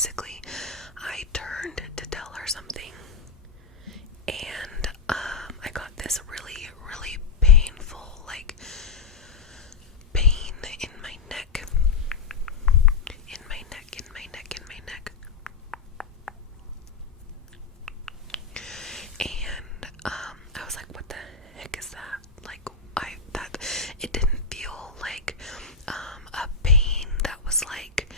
basically I turned to tell her something, and I got this really, really painful, like, pain in my neck. In my neck, in my neck, in my neck. And I was like, what the heck is that? Like, it didn't feel like a pain that was like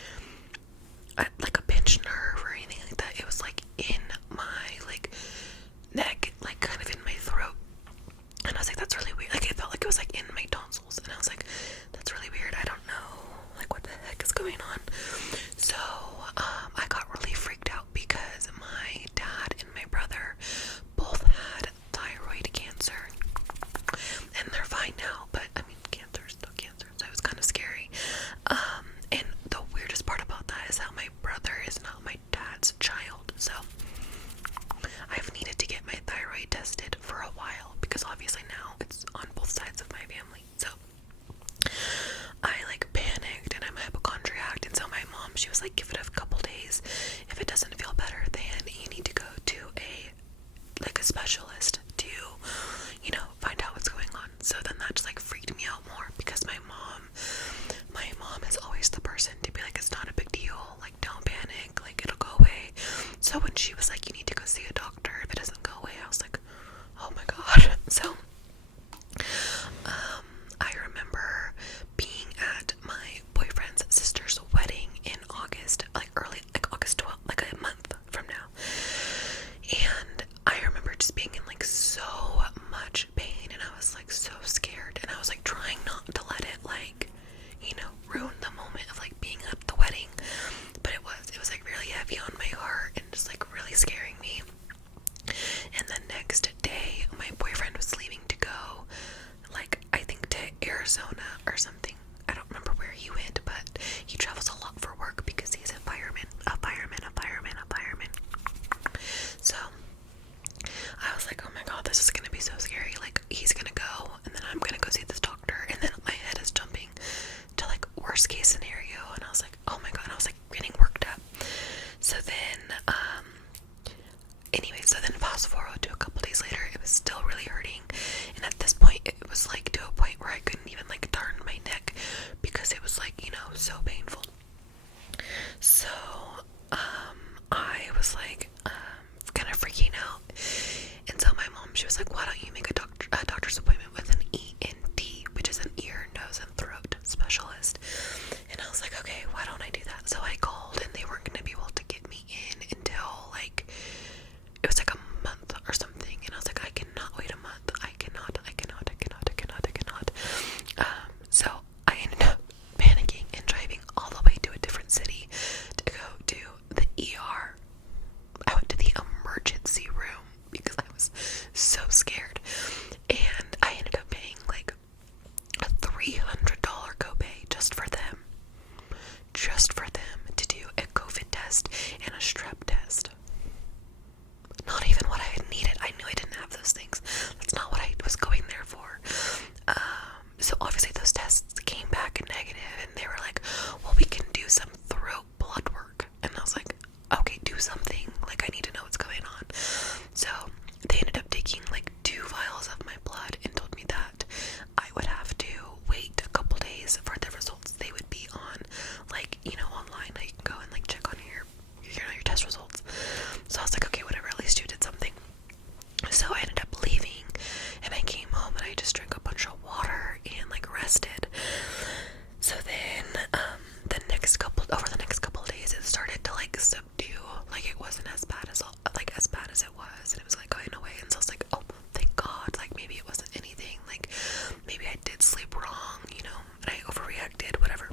a pinched nerve or anything like that. It was like in my like neck, like kind of in my throat. And I was like, that's really weird. Like, it felt like it was like in my tonsils. And I was like, that's really weird. I don't know, like, what the heck is going on? So I got really freaked out because my dad and my brother both had thyroid cancer, and they're fine now, but I mean, cancer is still cancer, so it was kind of scary. And the weirdest part about that is how my brother is not my dad's child, so I've needed to get my thyroid tested for a while, because obviously now it's on both sides of my family. So I like panicked, and I'm a hypochondriac, and so my mom, she was like, give it a couple days. If it doesn't feel better, then you need to go to a specialist to, you know, find out what's going on. So then that just like freaked me out more, because my mom is always the person to be like, it's not a big deal, like, don't panic, like, it'll go away. So when she was like, you need to go see a doctor if it doesn't go away, I was like, oh my god. So I remember being at my boyfriend's sister's wedding in August, like August 12th, like a month from now. And I remember just being in like so much pain, and I was like so scared, and I was like trying not to let it, like, you know, ruin the moment of like being at the wedding. But it was like really heavy on my heart and just like really scaring me. And the next day, my boyfriend was leaving to go, like, I think to Arizona or something. I don't remember where he went, but he travels a lot for work because he's a fireman. So I was like, oh my god, this is gonna be so scary. Like, he's gonna go, and then I'm gonna go see this doctor, and then my head is jumping to like worst case scenario, and I was like, oh my god, I was like getting worked up. So then so then fast forward to a couple days later, it was still really hurting, and at this point it was like to a point where I couldn't even like turn my neck because it was like, you know, so painful. So I was like kind of freaking out, and so my mom, she was like, why don't you make a doctor's appointment with an ENT, which is an ear, nose, and throat specialist? And I was like, okay, why don't I do that? So I called, and they weren't going to be able to get me in until like, it was like a month or something, and I was like, I cannot wait a month. I cannot. So I ended up panicking and driving all the way to a different city to go to the ER. I went to the emergency room because I was so scared, and I ended up paying like a $300 copay just for them to do a COVID test and a strep test. Not even what I had needed. I knew I didn't have those things. That's not what I was going there for. So obviously those tests came back negative, and they were like, well, we can do some throat blood work. And I was like, okay, do something. Like, I need to know what's going on. So they ended up taking like 2 vials of my blood and told me that I would have to wait a couple days for the results. They would be on, like, you know, online. I can go and like check on your test results. So I was like, okay, whatever, at least you did something. So I ended up leaving, and I came home, and I just drank a bunch of water and like rested. So then over the next couple of days, it started to like subdue. Like, it wasn't as bad as it was, and it was like going away. And so I was like, oh, thank god, like maybe it wasn't anything, like maybe I did sleep wrong, you know, and I overreacted, whatever.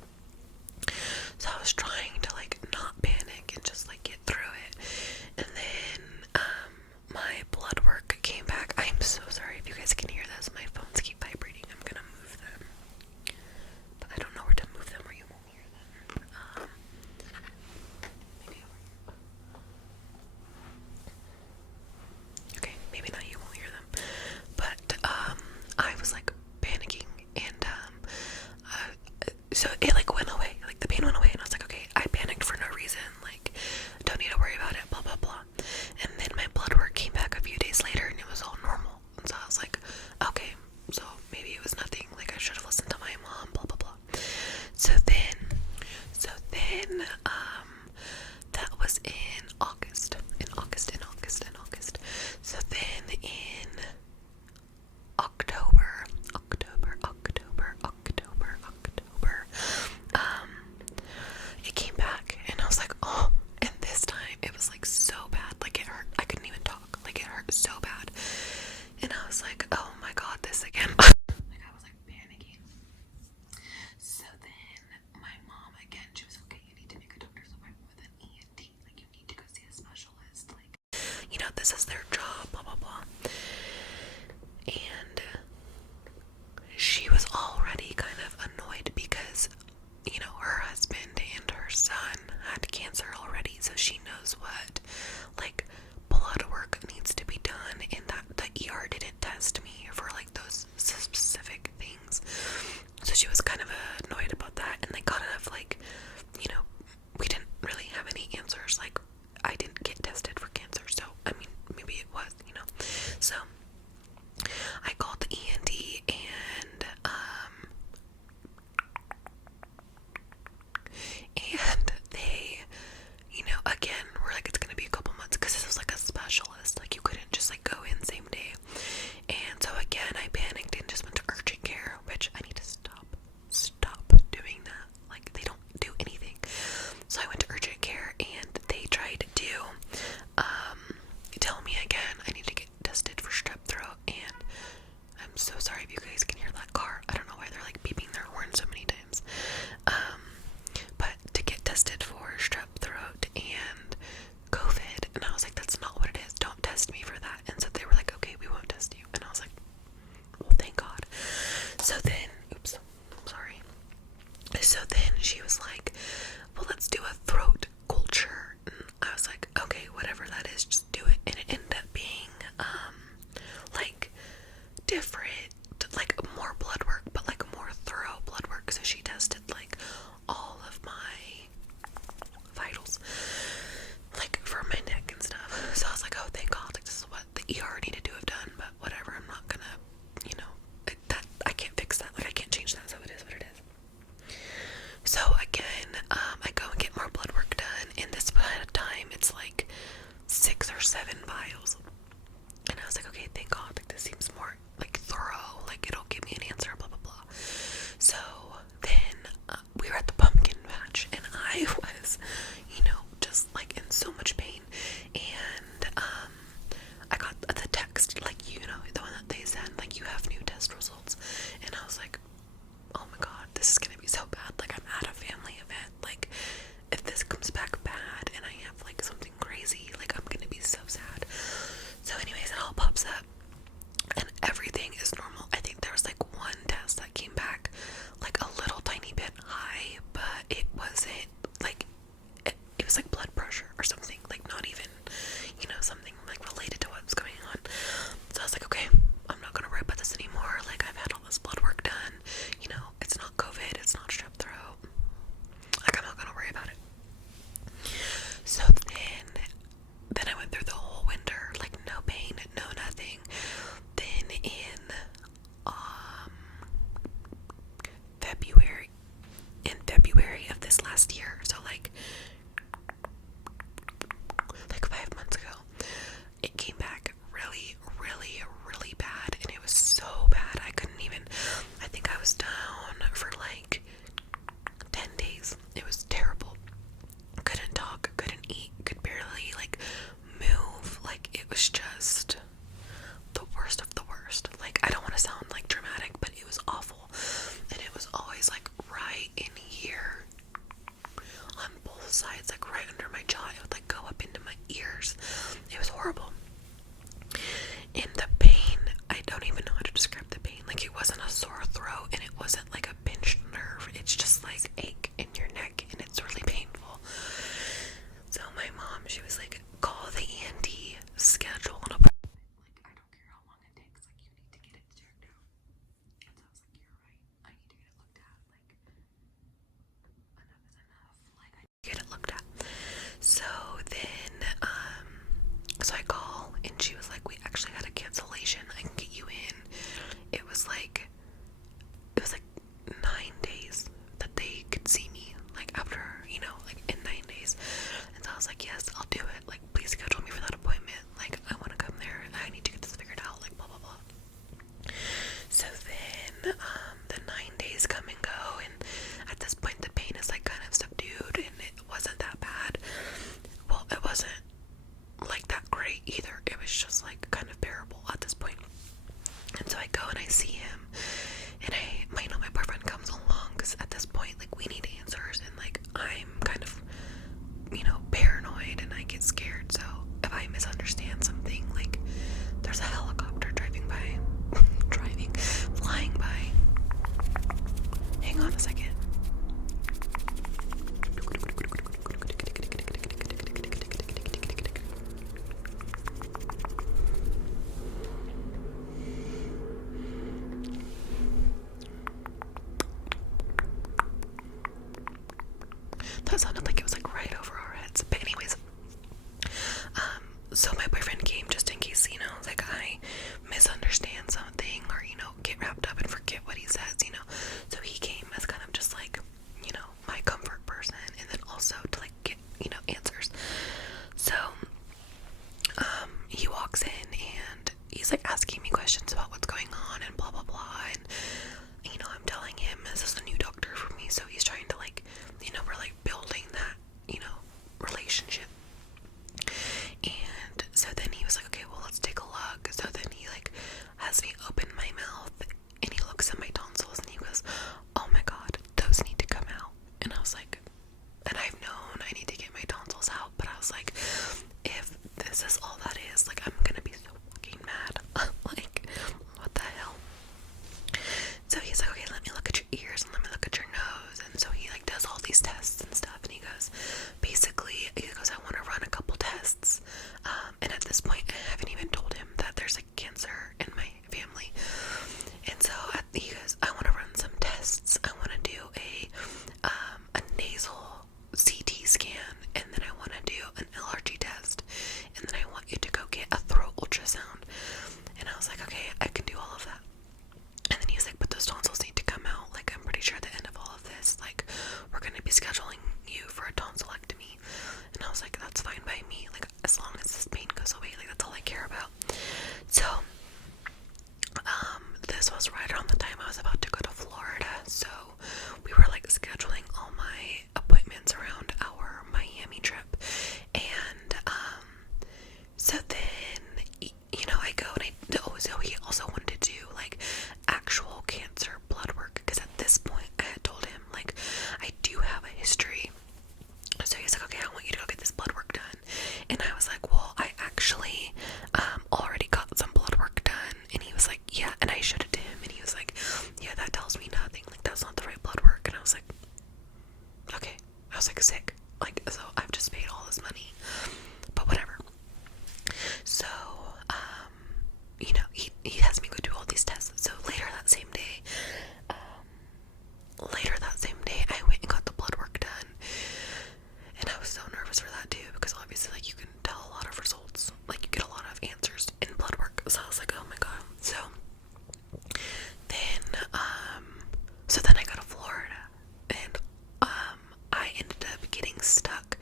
So I was trying to like not panic and just like get through it. And then my blood work came back. I'm so sorry if you guys can hear this. My phones keep vibrating. I'm gonna move them, but I don't know where to move them or you won't hear them. Maybe okay, maybe not, you won't hear them. But I was like panicking, and so it like went away, like the pain went away, and I was like, okay, I panicked for no reason. Like, this is their job, blah, blah, blah. And she was already kind of annoyed because, her husband and her son had cancer already, so she knows what, like, blood work needs to be done, and that the ER didn't test me for, like, those specific things. So she was kind of annoyed about that, and they kind of, like, we didn't really have any answers. Like, I didn't get tested for cancer, so, I mean, maybe it was, So, I called the ENT, and they, again, were like, it's gonna be a couple months, because this was, like, a specialist. Like, you couldn't just, like, go in same day. And so, again, I panicked and just went to urgent care, which I need to stop doing that. Like, they don't do anything. So I went to urgent care, and they tried to tell me again I need to get tested for strep throat. And I'm so sorry if you guys can hear that car. I don't know why they're, like, beeping their horn so many times. But to get tested for strep throat and COVID, and I was like, that's not what it is. Don't test me for that. And so they were like, okay, we won't test you. And I was like, well, thank God. So then, oops, sorry. So then she was like, well, let's do a throat culture. And I was like, okay, whatever that is, just do it. And it ended up being, like, different, like, more blood work, but, like, more thorough blood work. So she tested, like, all of my vitals, like, for my neck and stuff. So I was like, oh, thank God, like, this is what the ER needed to have done, but whatever, I'm not gonna, that, I can't fix that, like, I can't change that, so it is what it is. So again, I go and get more blood work done, and this time, it's like 6 or 7 vials, and I was like, okay, thank God, like, this seems more, like, thorough, like, it'll give me an answer, blah, blah, blah. So then, we were at the pumpkin patch, and I was, just, like, in so much pain, and, I got the text, like, the one that they send, like, you have new test results, and I was like, oh my God, this is gonna be so bad, like, I'm at a family event, like, if this comes back bad, and I have, like, something crazy, like, I'm gonna be so sad. So anyways, it all pops up, and everything is normal. I think there was, like, one test that came back, like, a little tiny bit high, but it wasn't, like, it was, like, blood pressure or something, like, not even, something, like, related to what's going on. So I was like, okay, I'm not gonna worry about this anymore, like, I've had all this blood work done, it's not COVID, it's not strep throat, like, I'm not gonna worry about it. So then I went through the whole winter, like, no pain, no nothing. Then in February of this last year, so like 5 months ago, it came back That sounded like it was like right over our heads. But anyways, so my boyfriend came just in case, you know, like I misunderstand something or, you know, get wrapped up and forget what he says, you know. So he came as kind of just like, you know, my comfort person, and then also to like get, you know, answers. So he walks in and he's like asking me questions about what's going on and blah blah blah, and you know, I'm telling him this is a new doctor for me, so he's trying to like, you know, we're like building that, you know, relationship. And so then he was like, okay, well, let's take a look. So then he like has me open my mouth and he looks at my tonsils and he goes, oh my god, those need to come out. And I was like, and I've known I need to get my tonsils out, but I was like, if this is all that is, like, I'm gonna be so fucking mad. Like, what the hell? So he's like, okay, let me look at your ears and let me look at your nose. And so he like does all these tests and stuff, and he goes, basically, he goes, I want to run a couple tests. And at this point, I haven't even told him that there's like cancer in my family. And so he goes, I want to run some tests. I want to do a nasal CT scan, and then I want to do an allergy test, and then I want you to go get a throat ultrasound. And I was like, okay, I can do all of that. And then he's like, but those tonsils need to come out. Like, I'm pretty sure at the end of all of this, like, we're going to be scheduling you for a tonsillectomy. And I was like, that's fine by me. Like, as long as this pain goes away, like, that's all I care about. So, this was right around the time I was about to go to Florida. So, we were, like, scheduling all my appointments around our Miami trip. And, so then, you know, I go and so he also wanted to do, like, actual cancer blood work, because at this point, I had told him, like, I do have a history. So he's like, okay, I want you to go get this blood work done. And I was like, well, I actually already got some blood work done. And he was like, yeah. And I showed it to him, and he was like, yeah, that tells me nothing. Like, that's not the right blood work. And I was like, okay. I was like, sick. Like, so I've just paid all this money. But whatever. So, you know, he has me go do all these tests. So later that same day, I went and got the blood work done. And I was so nervous for that too, because obviously, like, you can tell a lot of results, like, you get a lot of answers in blood work. So I was like, oh my god. So then I go to Florida, and I ended up getting stuck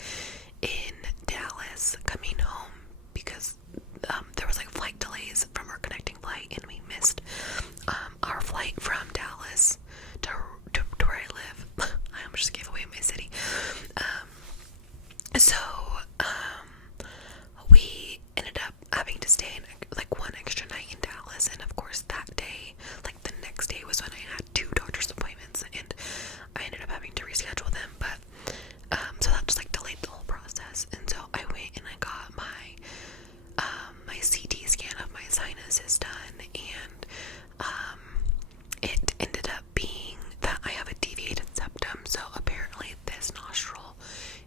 in Dallas coming home, because there was like flight delays from our connecting flight, and we missed our flight from Dallas to where I live. I almost just gave away my city. So we ended up having to stay in like one extra night in Dallas, and of course that day, like the next day, was when I had 2 doctor's appointments, and I ended up having to reschedule them. But so that just like delayed the whole process. And so I went and I got my my CT scan of my sinuses done, and it ended up being that I have a deviated septum. So apparently this nostril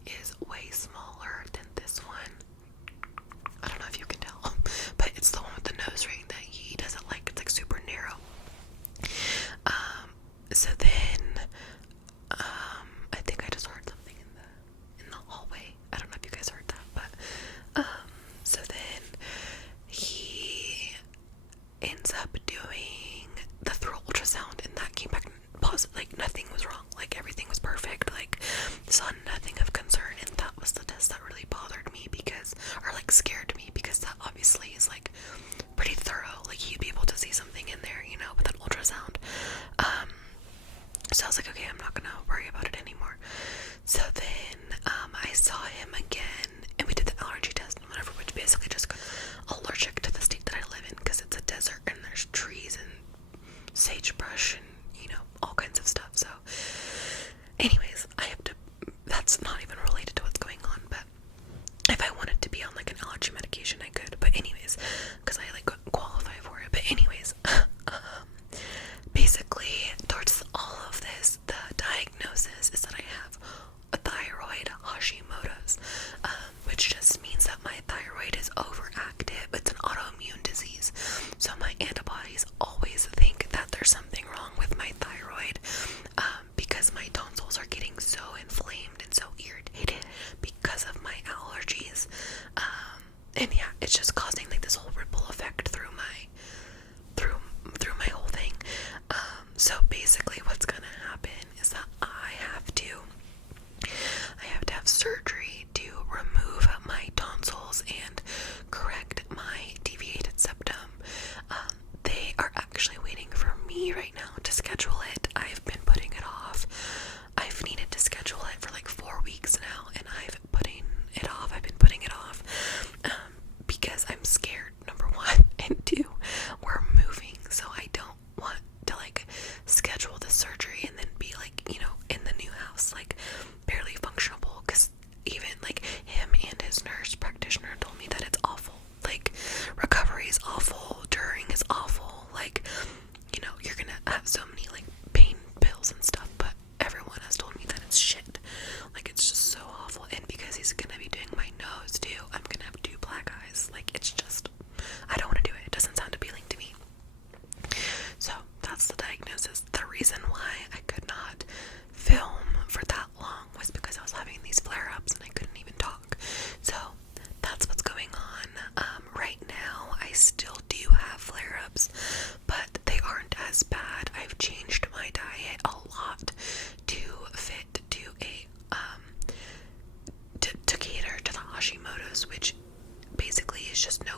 is way smaller than this one. I don't know if you can tell, but it's the one with the nose ring that he doesn't like. It's like super narrow. So then I think I just heard something in the hallway. I don't know if you guys heard that, but so then he ends up doing the throat ultrasound, and that came back positive. Like, nothing was wrong. Like, everything was perfect. Like, saw nothing of concern. And that was the test that really bothered me, because, or like scared me, because that obviously is like pretty thorough. Like, you'd be able to see something in there, you know, with an ultrasound. and yeah, it's just causing like this whole ripple effect through my whole thing. So basically what's gonna happen is that I have to have surgery to remove my tonsils and correct my deviated septum. They are actually waiting for me right now to schedule it. I've been putting it off. I've needed to schedule it for like 4 weeks now, and I've been putting it off because I'm scared, number one, and two, we're moving, so I don't want to like schedule the surgery and then be like, in the new house, like barely functionable, because even like him and his nurse practitioner told me that it's awful. Like, recovery is awful, during is awful, like, you're gonna have so many like pain pills and stuff, but everyone has told me that it's shit. Like, it's just so awful. And because he's gonna be doing my nose too, I'm gonna have 2 black eyes. Like, it's just, I don't want to do it. It doesn't sound appealing to me. So that's the diagnosis. The reason why I could not film for that long was because I was having these flare-ups and I couldn't even talk. So that's what's going on. Right now I still do have flare-ups, but they aren't as bad. I've changed my diet a lot to fit to a to cater to the Hashimoto's, which basically is just no